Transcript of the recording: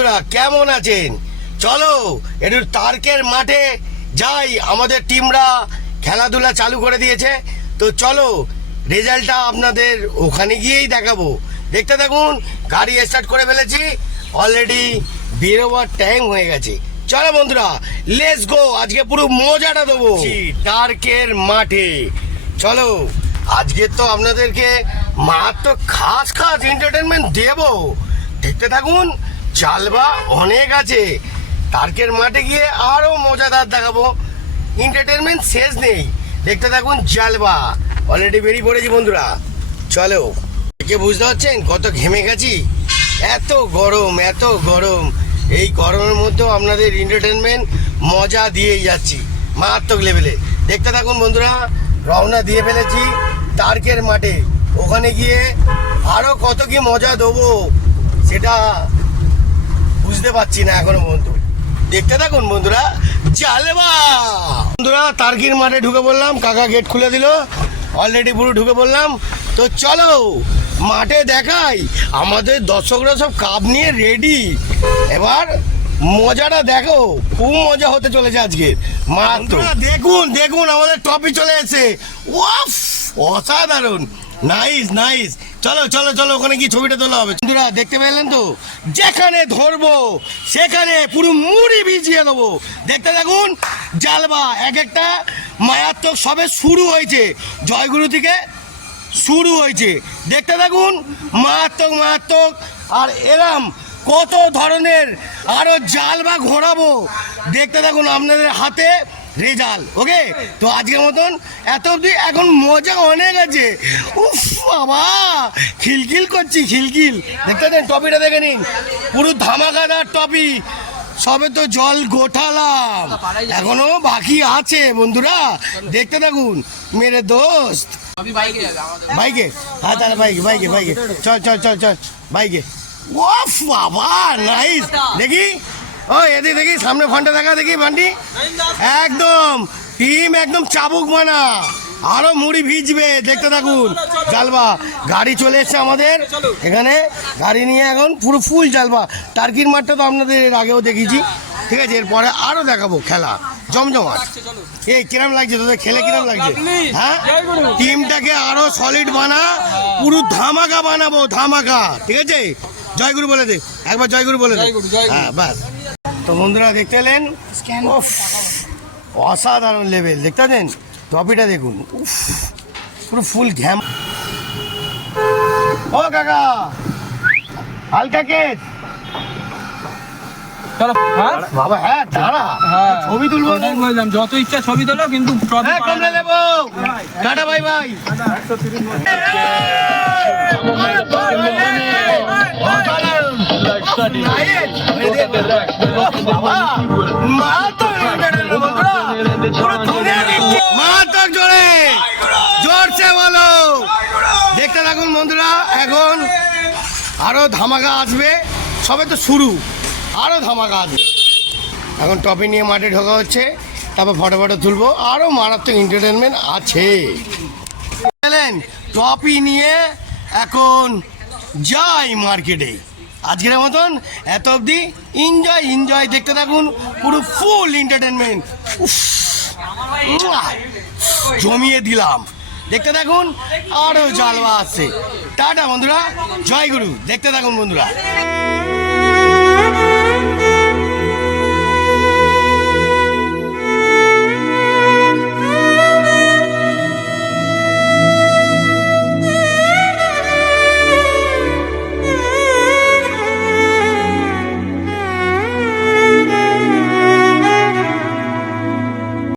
বন্ধুরা কেমন আছেন? চলো একটু তারকের মাঠে যাই। আমাদের টিমরা খেলাধুলা চালু করে দিয়েছে, তো চলো রেজাল্টটা আপনাদের ওখানে গিয়েই দেখাবো। দেখতে থাকুন, গাড়ি স্টার্ট করে ফেলেছি, অলরেডি বেরোবার টাইম হয়ে গেছে। চলো বন্ধুরা, লেটস গো। আজকে পুরো মজাটা দেবো তারকের মাঠে। চলো আজকে তো আপনাদেরকে মারাত্মক খাস এন্টারটেনমেন্ট দেবো। দেখতে থাকুন, জালবা অনেক আছে। তারকের মাঠে গিয়ে আরো মজাদার দেখাবো, এন্টারটেনমেন্ট শেষ নেই। দেখতে থাকুন, জালবা অলরেডি বেরিয়ে পড়েছি বন্ধুরা। চলো, দেখে বুঝতে পারছেন কত ঘেমে গেছি। এত গরম, এই গরমের মধ্যেও আপনাদের এন্টারটেনমেন্ট মজা দিয়েই যাচ্ছি মারাত্মক লেভেলে। দেখতে থাকুন বন্ধুরা, রওনা দিয়ে ফেলেছি তারকের মাঠে। ওখানে গিয়ে আরো কত কি মজা দেবো সেটা বুঝতে পারছি না এখনো পর্যন্ত। দেখতে থাকুন বন্ধুরা, জালবা। বন্ধুরা তারকের মাঠে ঢুকে পড়লাম, কাকা গেট খুলে দিল, অলরেডি পুরো ঢুকে পড়লাম। তো চলো মাঠে দেখাই, আমাদের দর্শকরা সব কাপ নিয়ে রেডি। এবার মজাটা দেখো, খুব মজা হতে চলেছে আজকে। দেখুন আমাদের টপি চলে এসেছে। ওয়াফ, অসাধারণ, নাইস। চলো ওখানে কি ছবিটা তোলা হবে। বন্ধুরা দেখতে পেলেন তো, যেখানে ধরবো সেখানে পুরো মুড়ি ভিজিয়ে দেবো। দেখতে দেখুন, জালবা এক একটা মারাত্মক সবে শুরু হয়েছে, জয়গুরু থেকে শুরু হয়েছে। দেখতে থাকুন, মারাত্মক। আর এরম কত ধরনের আরো জালবা ঘোরাবো। দেখতে থাকুন, আপনাদের হাতে রেজাল্ট। ওকে, তো আজকের মতন এত অবধি। এখন মজা অনেক আছে। উফ বাবা, খিলখিল করছি, খিলখিল। দেখতে দেন, টপিটা দেখে নিন, পুরো ধামাকাদার টপি। সবে তো জল গোঠালাম, এখনো বাকি আছে বন্ধুরা। দেখতে থাকুন মেরে দোস্ত। বাইকে, হ্যাঁ তাহলে বাইকে চল বাইকে। ওফ বাবা, নাইস। দেখি ও এদিকে, দেখি সামনে ফান্ডা দেখা, দেখি ফান্ডি একদম টিম একদম চাবুক মানা, আরো মুড়ি ভিজবে। দেখতে থাকুন, জালবা গাড়ি চলে এসছে আমাদের এখানে, গাড়ি নিয়ে এখন পুরো ফুল জালবা। টার্কির মাঠটা তো আপনাদের এর আগেও দেখিয়েছি, ঠিক আছে। এরপরে আরো দেখাবো খেলা জমজমাট। এই কিরম লাগছে তোদের খেলে, কিরম লাগছে? হ্যাঁ, টিমটাকে আরো সলিড বানা, পুরো ধামাকা বানাবো, ধামাকা। ঠিক আছে, জয়গুরু বলে দে একবার, জয়গুরু বলে দে। হ্যাঁ বাস। তো বন্ধুরা দেখতে এলেন, অসাধারণ লেভেল। দেখতে দেন টপিটা দেখুন, উফ পুরো ফুল ঘ্যাম। ও কাকা, হালকা কেস বাবা। হ্যাঁ দাঁড়া, ছবি তুলবো, যত ইচ্ছা ছবি তোলো, কিন্তু টাটা বাই বাই। জোরছে বলো। দেখতে থাকুন বন্ধুরা, এখন আরো ধামাকা আসবে, সবে তো শুরু, আরো ধামাকা আসবে। এখন টপি নিয়ে মাঠে ঢোকা হচ্ছে, তারপর ফটো তুলবো, আরো মারাত্মক এন্টারটেনমেন্ট আছে। টপি নিয়ে এখন যাই মার্কেটে। আজকের মতন এত অবধি, এনজয়। দেখতে থাকুন, পুরো ফুল এন্টারটেনমেন্ট জমিয়ে দিলাম। দেখতে থাকুন, আরো জালবা আসছে। টাটা বন্ধুরা, জয়গুরু। দেখতে থাকুন বন্ধুরা।